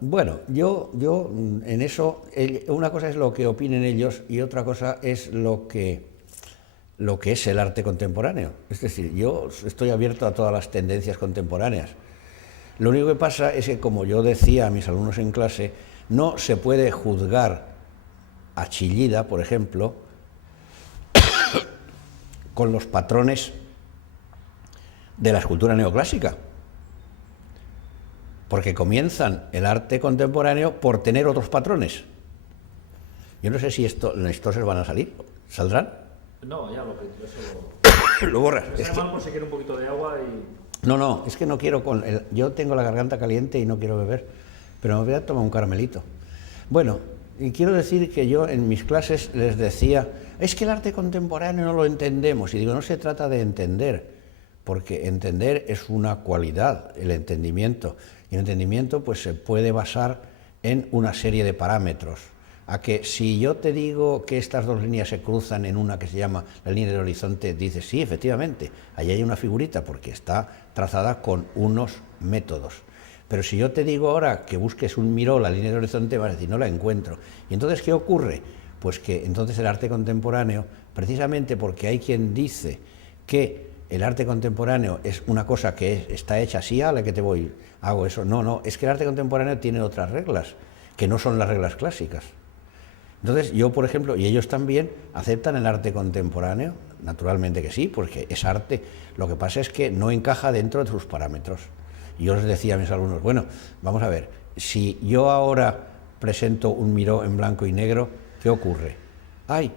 Bueno, yo en eso, una cosa es lo que opinen ellos y otra cosa es lo que es el arte contemporáneo. Es decir, yo estoy abierto a todas las tendencias contemporáneas. Lo único que pasa es que, como yo decía a mis alumnos en clase, no se puede juzgar a Chillida, por ejemplo, con los patrones de la escultura neoclásica, porque comienzan el arte contemporáneo por tener otros patrones. Yo no sé si estos se van a salir, ¿saldrán? No, ya lo que eso lo borras. Es que... por si quiere un poquito de agua y... No, es que no quiero yo tengo la garganta caliente y no quiero beber, pero me voy a tomar un caramelito. Bueno, y quiero decir que yo en mis clases les decía, es que el arte contemporáneo no lo entendemos, y digo, no se trata de entender, porque entender es una cualidad, el entendimiento, y el entendimiento pues se puede basar en una serie de parámetros. A que si yo te digo que estas dos líneas se cruzan en una que se llama la línea del horizonte, dices, sí, efectivamente, ahí hay una figurita porque está trazada con unos métodos. Pero si yo te digo ahora que busques un miró, la línea del horizonte, vas a decir, no la encuentro. ¿Y entonces qué ocurre? Pues que entonces el arte contemporáneo, precisamente porque hay quien dice que el arte contemporáneo es una cosa que está hecha así, a la que te voy, hago eso. No, es que el arte contemporáneo tiene otras reglas, que no son las reglas clásicas. Entonces yo, por ejemplo, y ellos también, aceptan el arte contemporáneo, naturalmente que sí, porque es arte. Lo que pasa es que no encaja dentro de sus parámetros. Y yo les decía a mis alumnos, bueno, vamos a ver, si yo ahora presento un miró en blanco y negro, ¿qué ocurre? ¡Ay!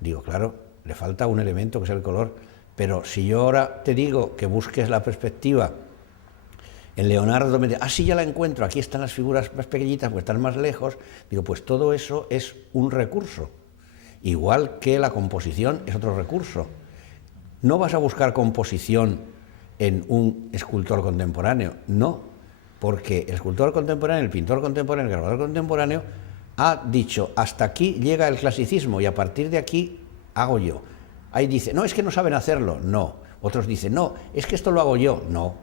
Digo, claro, le falta un elemento que es el color, pero si yo ahora te digo que busques la perspectiva en Leonardo, me dice, sí, ya la encuentro, aquí están las figuras más pequeñitas, pues están más lejos. Digo, pues todo eso es un recurso, igual que la composición es otro recurso. No vas a buscar composición en un escultor contemporáneo, no, porque el escultor contemporáneo, el pintor contemporáneo, el grabador contemporáneo ha dicho, hasta aquí llega el clasicismo y a partir de aquí hago yo. Ahí dice, no, es que no saben hacerlo, no. Otros dicen, no, es que esto lo hago yo, no.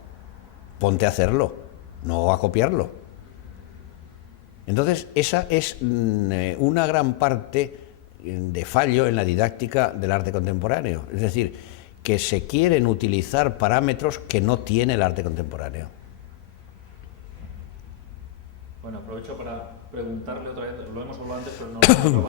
Ponte a hacerlo, no a copiarlo. Entonces, esa es una gran parte de fallo en la didáctica del arte contemporáneo. Es decir, que se quieren utilizar parámetros que no tiene el arte contemporáneo. Bueno, aprovecho para preguntarle otra vez, lo hemos hablado antes, pero no